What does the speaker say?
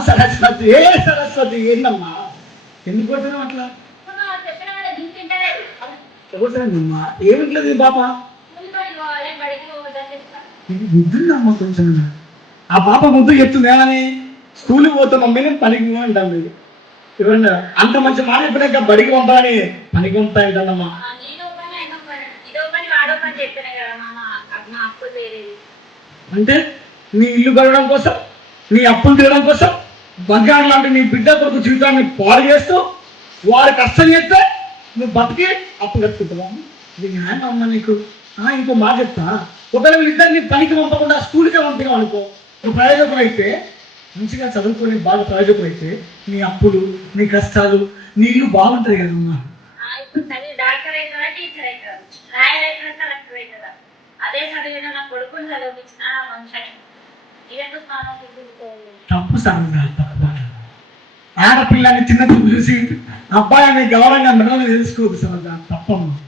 సరస్వతి ఏ సరస్వతి ఏందమ్మా ఎందుకు కొడుతున్నావు అట్లా ఎవరుమ్మా ఏమిట్లేదు పాప ముద్దుందమ్మా కొంచెం ఆ పాప ముద్దు చెప్తుంది ఏమని స్కూల్కి పోతే మమ్మీని పనికి అంటాం మీరు ఎవరన్నా అంత మంచి మాట ఎప్పుడైనా బడికి పంపాలని పనికి పంపుతాయిటమ్మా అంటే నీ ఇల్లు గడవడం కోసం నీ అప్పులు తీయడం కోసం బంగారం లాంటి నీ బిడ్డ కొరకు జీవితాన్ని పాడు చేస్తూ వాడు కష్టం చేస్తే నువ్వు బతికి అప్పు కట్టుకుంటావా ఇది న్యాయం అమ్మ నీకు ఇంకో మాట చెప్తా ఒకవేళ వీళ్ళిద్దరిని పనికి పంపకుండా స్కూల్కే పంపినావు అనుకో నువ్వు ప్రయోజకులు అయితే మంచిగా చదువుకొని బాగా ప్రయోజకులు అయితే నీ అప్పులు నీ కష్టాలు నీ ఇల్లు బాగుంటుంది కదమ్మా తప్పు సరదా తప్పు ఆడపిల్లని చిన్న చూసి అబ్బాయిని గౌరవంగా మెడలు తెలుసుకోదు సరదా తప్పమ్మా